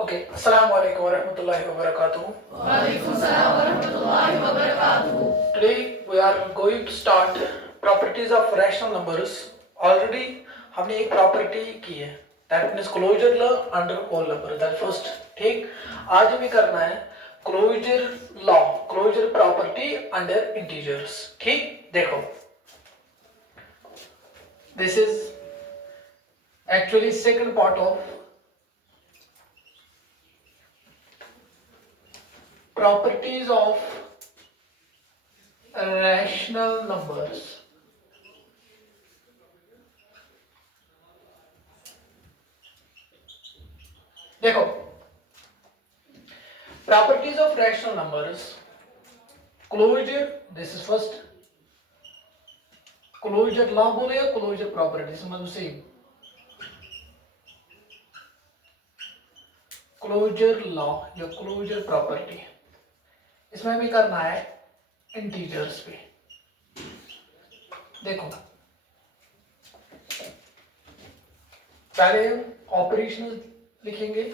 Okay, Assalamu alaikum wa rahmatullahi wa barakatuh. Walaikum salam wa rahmatullahi wa barakatuh. Today we are going to start properties of rational numbers. Already हमने एक property की है, that means closure law under whole number. That first, ठीक. आज हमें करना है closure law, closure property under integers. ठीक, देखो. This is actually second part of properties of rational numbers. देखो, properties of rational numbers, closure, this is first, closure law बोले या closure property, समझो same. closure law या closure property, इसमें हमें करना है इंटीजर्स पे. देखो, पहले हम ऑपरेशनल लिखेंगे,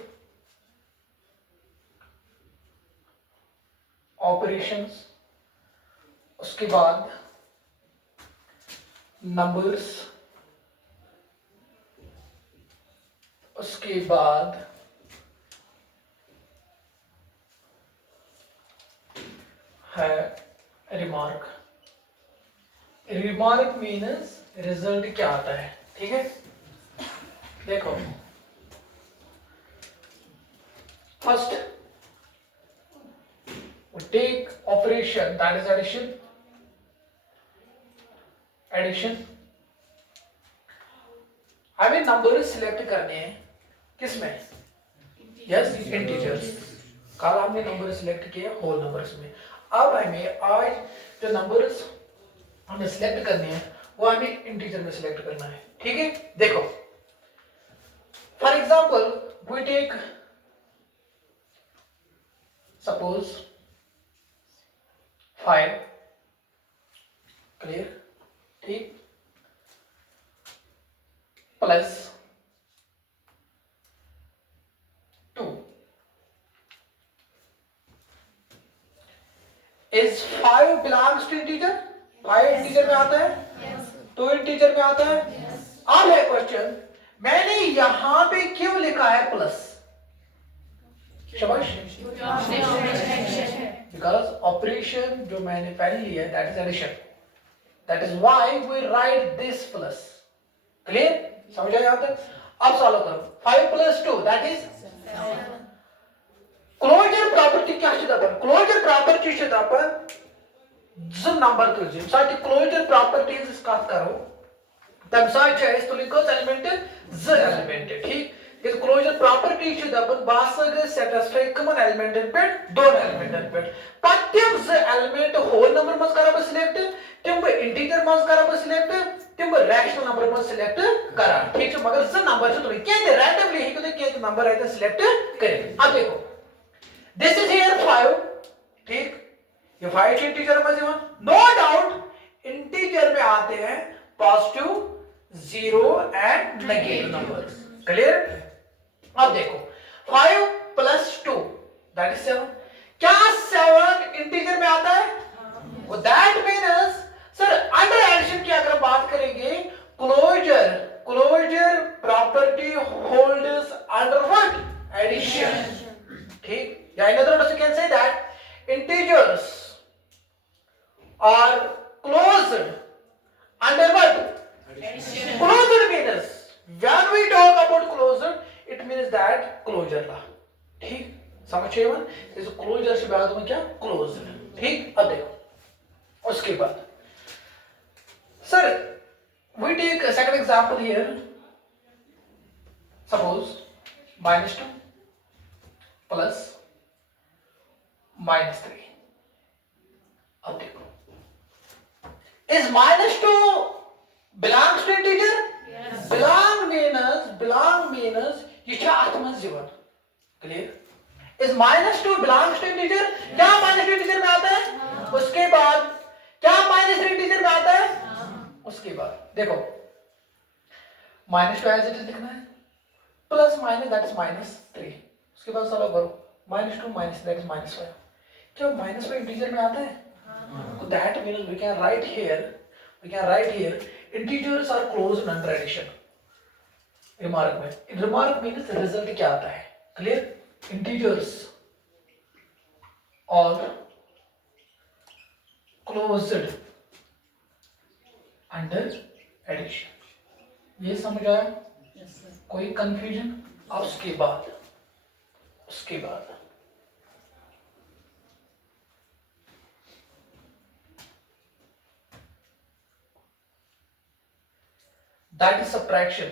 ऑपरेशंस, उसके बाद नंबर्स, उसके बाद है रिमार्क. रिमार्क मीन्स रिजल्ट क्या आता है. ठीक है, देखो, first we take operation, that is addition. हमें नंबर सिलेक्ट करने हैं किसमें? Yes, integers. कल हमने नंबर सिलेक्ट किए होल नंबर्स में. अब हमें आज जो नंबर्स हमें सिलेक्ट करने हैं वो हमें इंटीजर में सिलेक्ट करना है. ठीक है, देखो, for example we take suppose 5. Clear? ठीक, plus 2. Is 5 belongs to integer? 5 integer में आता है? Yes. 2 इंटीजर में आता है? Yes. अब है क्वेश्चन, मैंने यहां पे क्यों लिखा है प्लस? शाबाश. बिकॉज ऑपरेशन जो मैंने पहले लिया है that is addition. That is why we write this plus. Clear? समझ आया यहां तक? अब सॉल्व करो. 5 + 2 दैट इज क्लोजर प्रॉपर्टी क्या असते आपण? क्लोजर प्रॉपर्टी असते आपण जो नंबर तुझे साठी क्लोजर प्रॉपर्टीज कत करो तम साथ है तुलिन कस एलिमेंट ज एलिमेंट. ठीक, इस क्लोजर प्रॉपर्टी छ दपन बासग सैटिस्फाई कमन एलिमेंटन पे दोन एलिमेंटन पे पत्यम ज एलिमेंट होल नंबर मस करा सिलेक्ट, तिम इंटीजर मस करा सिलेक्ट, तिम रैशनल नंबर मस सिलेक्ट करा. ठीक छ, मगर ज नंबर छ तुलिन के रैंडमली हे को के नंबर है सिलेक्ट करे. अब देखो, दिस इज हियर 5. ठीक, ये 5 इंटीजर में जीवन नो डाउट इंटीजर में आते हैं पॉजिटिव, 0 एंड नेगेटिव नंबर्स. क्लियर? अब देखो 5 + 2 दैट इज 7. क्या 7 इंटीजर में आता है? वो that means sir under addition की अगर बात करेंगे closure property holds under what? Addition. ठीक, या in other words you can say that integers are closed under what? Addition. Closed means when we talk about closed it means that closure law. ठीक, समझिए मन इस closure से बाद में क्या? closed. ठीक, अब देखो उसके बाद sir we take a second example here. Suppose -2 plus -3. अब देखो Is minus 2 belongs to integer? Yes. Belong means ये क्या आत्मन जीवन clear? Is minus 2 belongs to integer? क्या minus 2 integer में आता है? उसके बाद क्या minus 3 integer में आता है? उसके बाद देखो minus 2 as it is लिखना है plus minus that is minus 3 उसके बाद सॉल्व करो minus 2 minus that is minus 5 क्या minus 5 integer में आता है? So that means we can write here integers are closed under addition. Remark में remark means result क्या आता है? Clear? Integers are closed under addition. ये समझ आया? Yes, sir. कोई confusion? अब उसके बाद that is subtraction.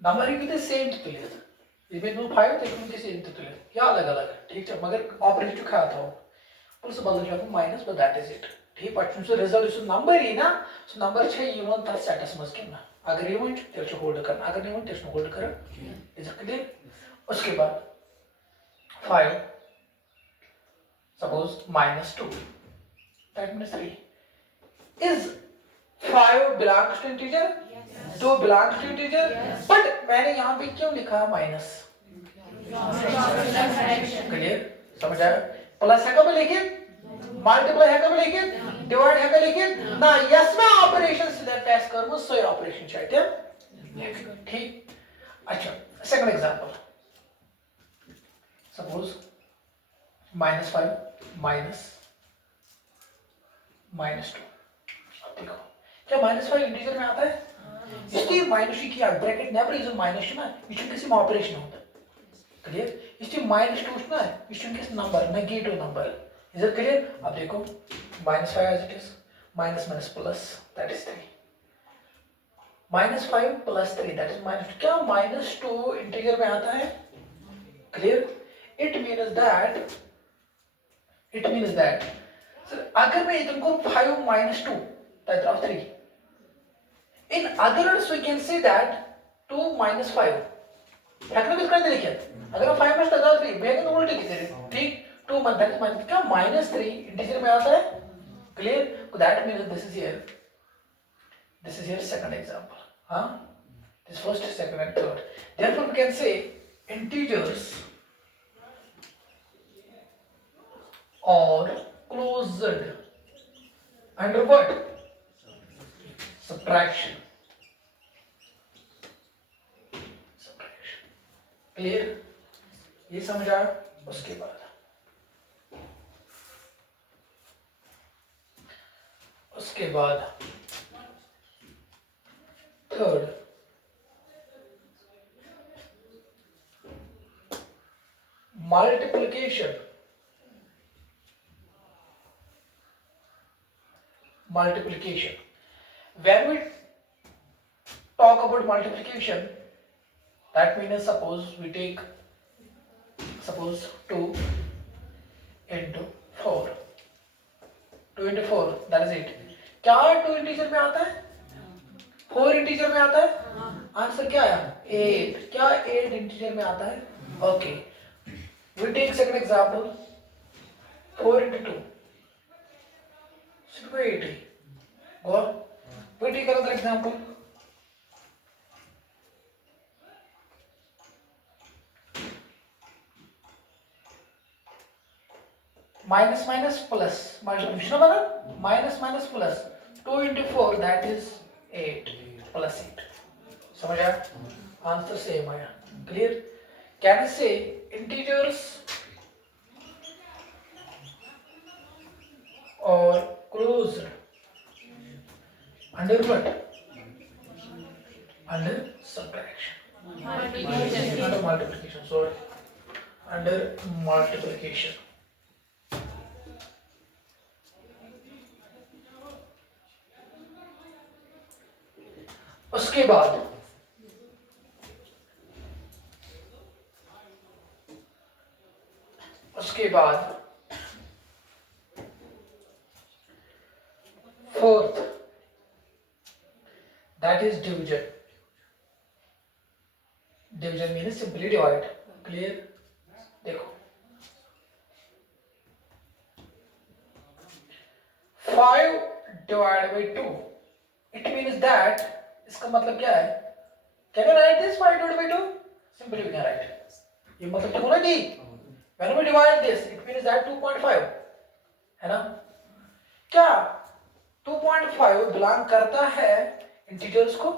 नंबर ही कितने सेम तुले इसमें नो 5 तो इनके सेम तुले क्या अलग-अलग है ठीक है मगर ऑपरेटर क्या था पुलिस बदल जाता minus but that is it ठीक पच्चीस से रिजल्ट इस नंबर ही ना सो नंबर छे इवन तक स्टेटस मस के ना अगर ये वन तेरे को होल्ड करना अगर नहीं वन तेरे को होल्ड कर इज इट क्लियर उसके बाद 5 suppose minus 2 that means 3 is 5 belongs to integer Yes. 2 belongs to integer Yes. but मैंने यहाँ पे क्यों लिखा माइनस Subtraction. क्लियर समझ आया प्लस है कब लेकिन मल्टीप्लाई है कब लेकिन डिवाइड है कब लेकिन ना यस में ऑपरेशन सिलेक्ट टेस्ट कर वो सही ऑपरेशन चाहिए ठीक अच्छा सेकंड एग्जांपल सपोज -5 माइनस 2 अब देखो क्या -5 इंटीजर में आता है इसकी माइनस की क्या ब्रैकेट नेवर इज माइनस ना ये किसी में ऑपरेशन होता है क्लियर इसकी -2 ना ये किस number negative number is it clear अब देखो -5 as it is minus plus that is 3 -5 plus 3 that is -2 क्या -2 इंटीजर में आता है clear it means that sir अगर मैं तुमको 5 minus 2 that of 3 in other words we can say that 2 minus 5 हैकना किस करने लिखिए अगर हम 5 minus 3 मैं तो उल्टे लिख रहे ठीक 2 minus क्या -3 इंटीजर में आता है clear so that means this is here second example huh this first second and third therefore we can say integers or closed under what subtraction clear ये समझ आया उसके बाद third multiplication when we talk about multiplication that means suppose we take 2 into 4 that is 8 क्या 2 integer में आता है 4 इंटीजर में आता है आंसर क्या आया 8 क्या 8 इंटीजर में आता है okay we take second example 4 into 2 should be 80 go on. We take another example minus plus multiplication बना minus plus 2 into 4 that is 8 plus 8 समझ आया आंसर सेम आया clear can say integers or closed under what under subtraction under multiplication sorry under multiplication उसके बाद fourth that is division. Division means simply divide. Clear? देखो 5 divided by 2, it means that, इसका मतलब क्या है? Can you write this 5 divided by 2? Simply we can write. ये मतलब क्या होना D? When we divide this, it means that 2.5 है ना? क्या 2.5 बिलोंग करता है इंटीजर्स को?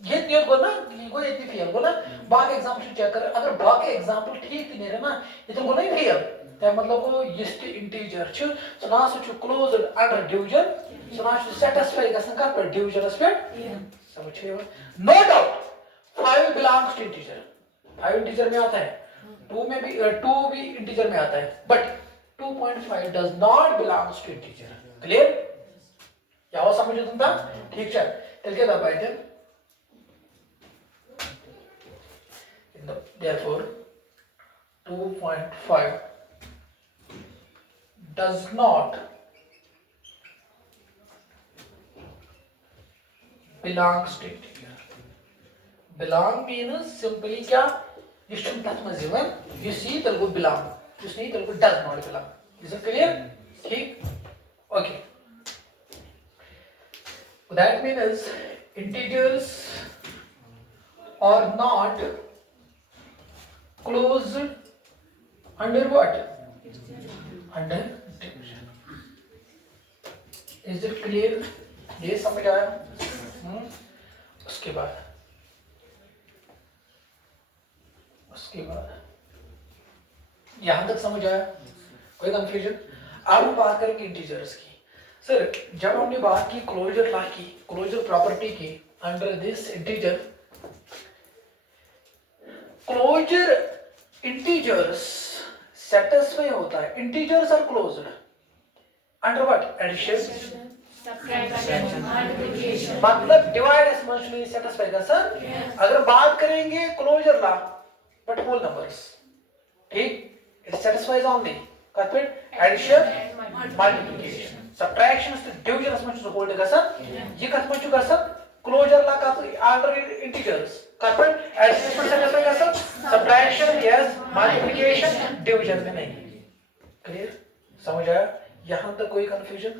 ये नियत बोलना, ये इतनी फेल बोला. बाकी एग्जांपल चेक कर, अगर बाकी एग्जांपल ठीक नहीं रहे ना, ये तो बोला ही फेल. त्या मतलब को यस्ट इंटीजर छ सना सु क्लोज्ड अंडर डिवीजन, सना सैटिस्फाई गसन का पर डिवीजनस पे समझिए. No doubt 5 belongs to integer. 5 integer में आता है, 2 में भी 2 भी इंटीजर में आता है, but 2.5 does not belongs to integer. Clear? क्या हो समझ तुम था? ठीक है, चल के दबाए थे. Therefore 2.5 does not belongs to integer. Belong means simply क्या? You should that much given. You see that would belong. You see that would does not belong. Is it clear? ठीक? Okay. That means integers are not closed under what? Under division. Is it clear? ये समझ आया? उसके बाद यहां तक समझ आया? कोई कंफ्यूजन? अब हम बात करेंगे इंटीजर्स की. सर जब हमने बात की क्लोजर लॉ की, क्लोजर प्रॉपर्टी की, under this integer closure integers satisfy होता है. Integers are closed under what? Addition, मतलब डिवाइड एसमेंशली सेटिस्फाई का. सर अगर बात करेंगे closure law but whole numbers, ठीक, it satisfies only addition, multiplication, subtraction, division essentially hold का. सर ये कथमन का सर क्लोजर लॉ का अंडर इंटीजर्स कथमन एडिशन सेटिस्फाई का. Sir subtraction yes, multiplication division में नहीं. क्लियर? समझ आया? यहां तक कोई कंफ्यूजन,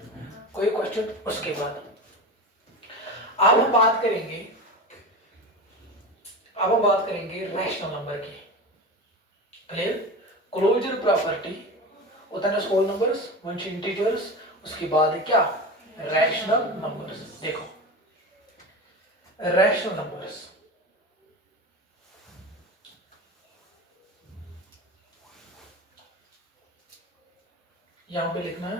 कोई क्वेश्चन? उसके बाद अब हम बात करेंगे रैशनल नंबर की. क्लियर? क्लोजर प्रॉपर्टी उतने होल नंबर्स, वंश इंटीजर्स, उसके बाद क्या? Rational numbers. देखो रैशनल नंबर्स यहां पे लिखना है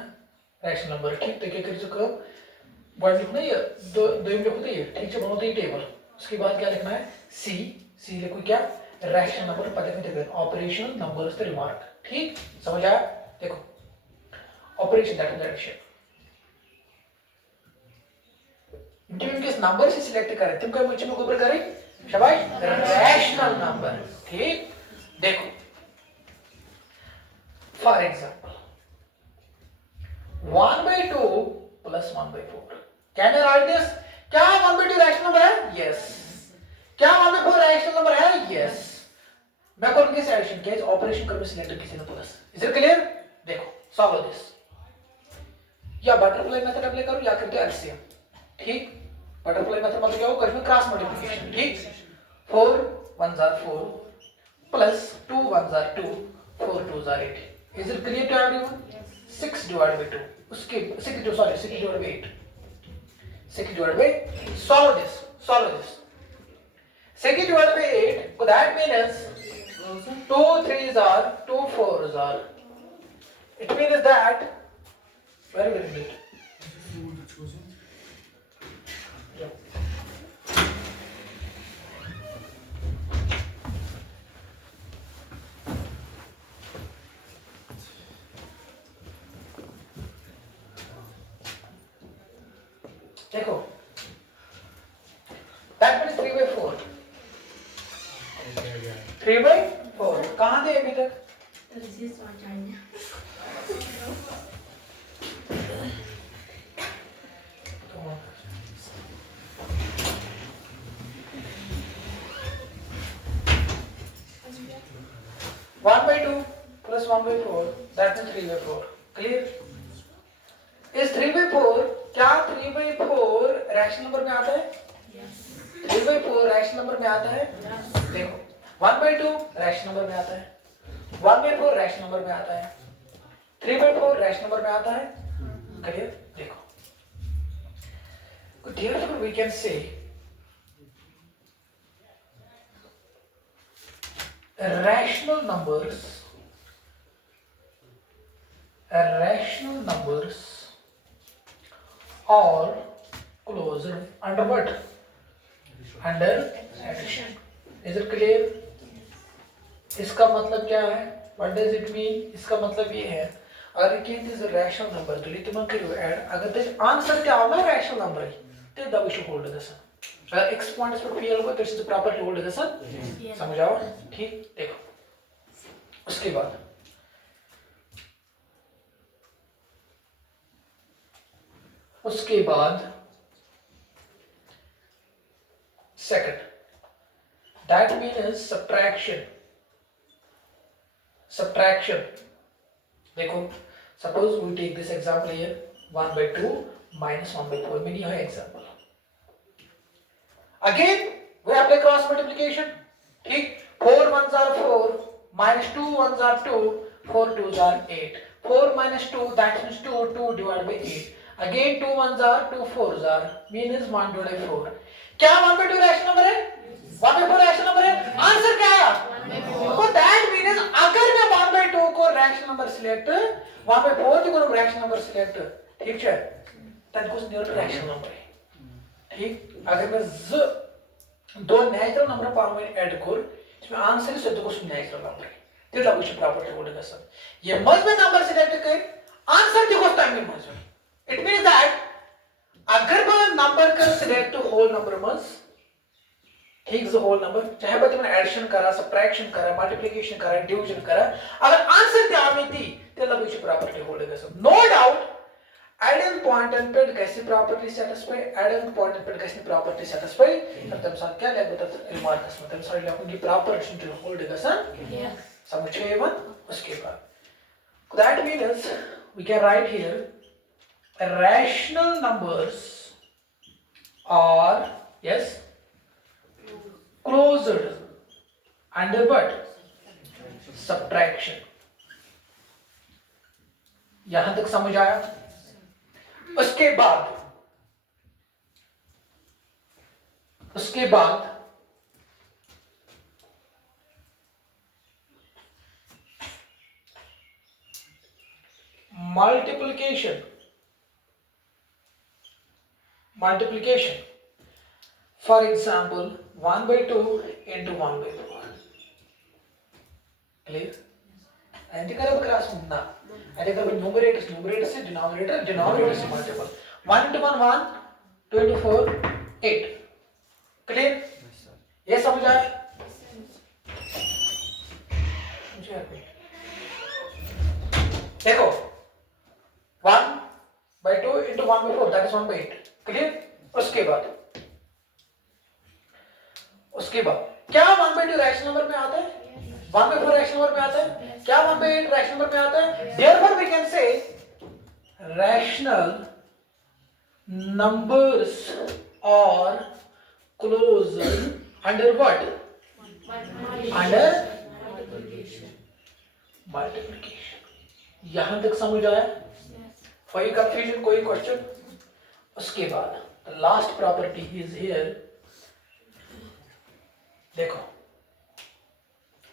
रैशनल नंबर. ठीक, तो क्या कर चुका वर्ड लिखना है, दो लिखो तो ये ठीक से बनाते ही टेबल. उसके बाद क्या लिखना है? सी लिखो क्या? रैशनल नंबर पता नहीं चल ऑपरेशनल नंबर्स द रिमार्क. ठीक, समझ आया? देखो operation that is addition. Integer के नंबर से सिलेक्ट करें, तुम क्या मुझे ऊपर करें? शाबाश, रैशनल नंबर. ठीक, देखो फॉर एग्जांपल 1/2 plus 1/4. Can you write this? क्या 1/2 रैशनल नंबर है? Yes. क्या 1/4 रैशनल नंबर है? Yes. मैं करूंगी इस एडिशन के ऑपरेशन करके सिलेक्ट किसी ने प्लस. Is it clear? देखो सॉल्व दिस. या बटरफ्लाई मेथड अप्लाई करो या करते एलसीएम. ठीक, बटरफ्लाई मेथड मतलब क्या हो? करेंगे क्रॉस मल्टीप्लिकेशन. ठीक, 4 1s are 4 plus 2 1s are 2, 4 2s are 8. Is it clear to everyone? 6 divided by 2. उसके 6 divided by 8. 6 divided by 8. Solve this. 6 divided by 8. So that means 2 3s are 2 4s are. It means that very good. देखो 3/4 कहाँ थे अभी तक? One by two plus 1/4 that means 3/4 क्लियर? इस 3/4 क्या 3/4 rational number में आता है? 3/4 रैशनल नंबर में आता है? देखो 1/2 रैशनल नंबर में आता है, 1/4 रैशनल नंबर में आता है, 3/4 रैशनल नंबर में आता है। क्लियर? देखो therefore we can say rational numbers are closed under what? Under addition. Is it clear? इसका मतलब क्या है? What does it mean? इसका मतलब ये है अगर it is a rational number तो लिखते मन करियो add अगर this answer क्या होगा rational number तो दब इशू hold गसन अगर x point पर pl को तो इसे proper hold गसन समझाओ ठीक? देखो उसके बाद second that means subtraction देखो suppose we take this example here 1/2 minus 1/4 mean यह example again we apply cross multiplication ठीक 4 1s are 4 minus 2 1s are 2 4 2s are 8 4 minus 2 that means 2 2 divided by 8 again 2 1s are 2 4s are mean is 1 divided by 4 क्या 1/2 rational number है 1/4 rational number है आंसर क्या है तो that means अगर मैं 1/2 को रैशनल नंबर सिलेक्ट 1/4 को रैशनल नंबर सिलेक्ट ठीक है that goes near to rational number ठीक अगर मैं दो नेचुरल नंबर पावर में ऐड कर इसमें आंसर से दो नेचुरल नंबर ते लागू छ प्रॉपर्टी बोल गसन ये मज में नंबर सिलेक्ट कर आंसर देखो टाइम में मज इट मींस दैट अगर मैं नंबर का सिलेक्ट होल नंबर मज ठीक is a whole number चाहे बच्चे मैंने एडिशन करा सब्ट्रैक्शन करा मल्टीप्लिकेशन करा डिवीजन करा अगर आंसर क्या आनी थी ते लागू छ प्रॉपर्टी बोल गसन no doubt adding point and ped कैसी property satisfy adding point and ped कैसी प्रॉपर्टी satisfy तर तम साथ क्या ले बता रिमार्क्स में तम सारी आपको की प्रॉपर्टी टू होल्ड गसन समझ गए वन उसके बाद that means we can write here rational numbers are yes closed under what subtraction यहां तक समझ आया उसके बाद मल्टीप्लिकेशन फॉर एग्जाम्पल 1/2 into 1/4 क्लियर ऐसे करो क्लास में ना ऐसे करो न्यूमरेटर से डिनोमिनेटर से मल्टीपल 1 into 1 1 2 into 4 8 क्लियर ये समझ आया देखो 1/2 into 1/4 that is 1/8 क्लियर उसके बाद क्या 1/2 रैशनल नंबर में आता है 1/4 रैशनल नंबर में आता है क्या 1/8 रैशनल नंबर में आता है therefore we can say rational numbers are closed under what under multiplication यहां तक समझ आया कोई कंफ्यूजन कोई क्वेश्चन उसके बाद the last property is here देखो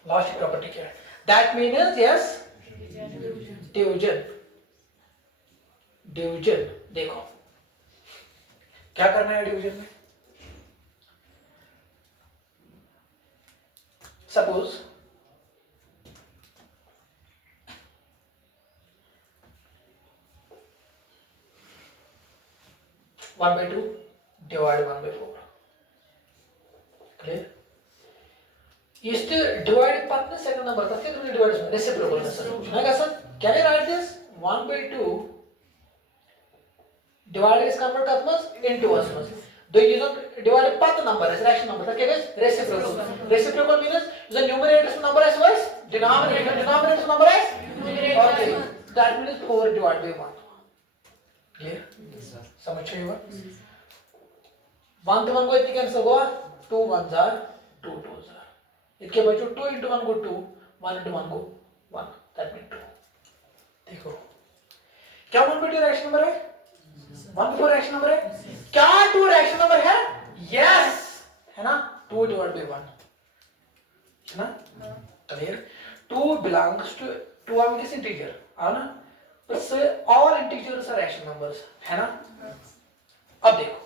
लास्ट प्रॉपर्टी क्या है दैट मीन्स यस डिवीजन देखो क्या करना है डिवीजन में suppose one by two divide 1/4 clear इस्ट डिवाइड पत्न सेकंड नंबर तक के तुम्हें डिवाइड रेसिप्रोकल का सर ना का sir can I write this 1/2 divide is convert कत इनटू अस मस दो ये डिवाइड पत्न नंबर है रैशनल नंबर तक के reciprocal means the numerator number as well denominator number as okay that means 4 divide by 1 clear समझ रहे हो 1 to 1 को इतनी कैंसिल हुआ 2 1s are 2 2s are इसके बच्चों 2 into 1 को 2 1 into 1 को 1 that means 2 देखो क्या 1/2 रैशनल नंबर है 1/4 रैशनल नंबर है क्या 2 रैशनल नंबर है यस है ना 2 divided by 1 है ना क्लियर 2 belongs to 2 आम किस इंटीजर है ना बस all integers are rational numbers है ना अब देखो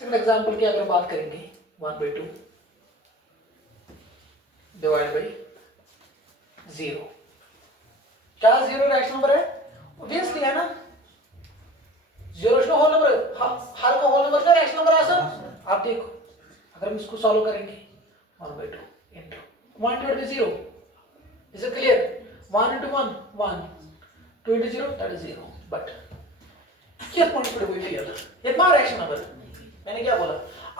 सिंपल एग्जांपल की अगर बात करेंगे 1/2 डिवाइड बाय 0 क्या 0 रैशनल नंबर है ऑब्वियसली है ना 0 इसमें होल नंबर हर का होल नंबर का रैशनल नंबर आ सब आप देखो अगर हम इसको सॉल्व करेंगे 1/2 into 1 divided by 0 is it clear 1 into 1 1 2 into 0 that is 0 but क्या पॉइंट पर कोई फेल ये मार रैशनल नंबर मैंने क्या बोला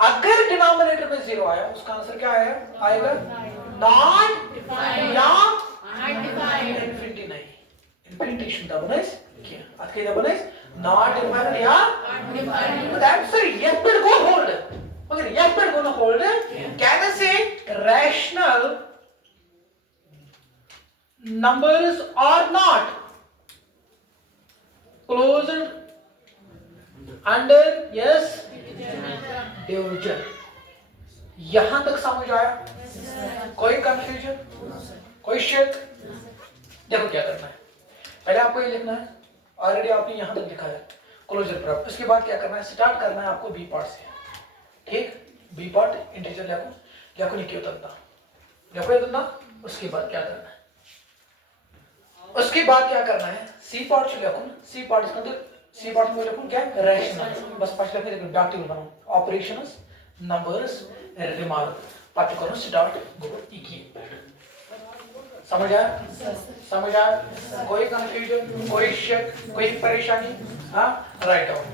अगर डिनोमिनेटर में 0 आया उसका आंसर क्या आएगा नॉट डिफाइंड या अनडिफाइंड इन्फिनिटी नहीं इन्फिनिटी शुड बनेस क्या ಅದಕ್ಕೆ ಇದು ಬನೆಸ್ not defined या undefined that's a yes but go hold okay yes but go hold can I say rational numbers are not closed under yes division यहां तक समझ आया कोई कंफ्यूजन कोई शक देखो क्या करना है पहले आपको ये लिखना है ऑलरेडी आपने यहां तक लिखा है क्लोजर प्रॉपर्टी उसके बाद क्या करना है स्टार्ट करना है आपको बी पार्ट से ठीक बी पार्ट इंटीजर लिखो नहीं क्यों तंता उसके बाद क्या करना है उसके बाद क्या करना है सी पार्ट से लिखो सी पार्ट इसका तो सी पार्ट में लिखूं क्या रैशनल बस पांच लिखने देखो डॉट टेबल बनाओ ऑपरेशंस नंबर्स रिमार्क पाठ करो स्टार्ट गो इक्विपमेंट समझ आया कोई कंफ्यूजन कोई शक कोई परेशानी हाँ राइट डाउन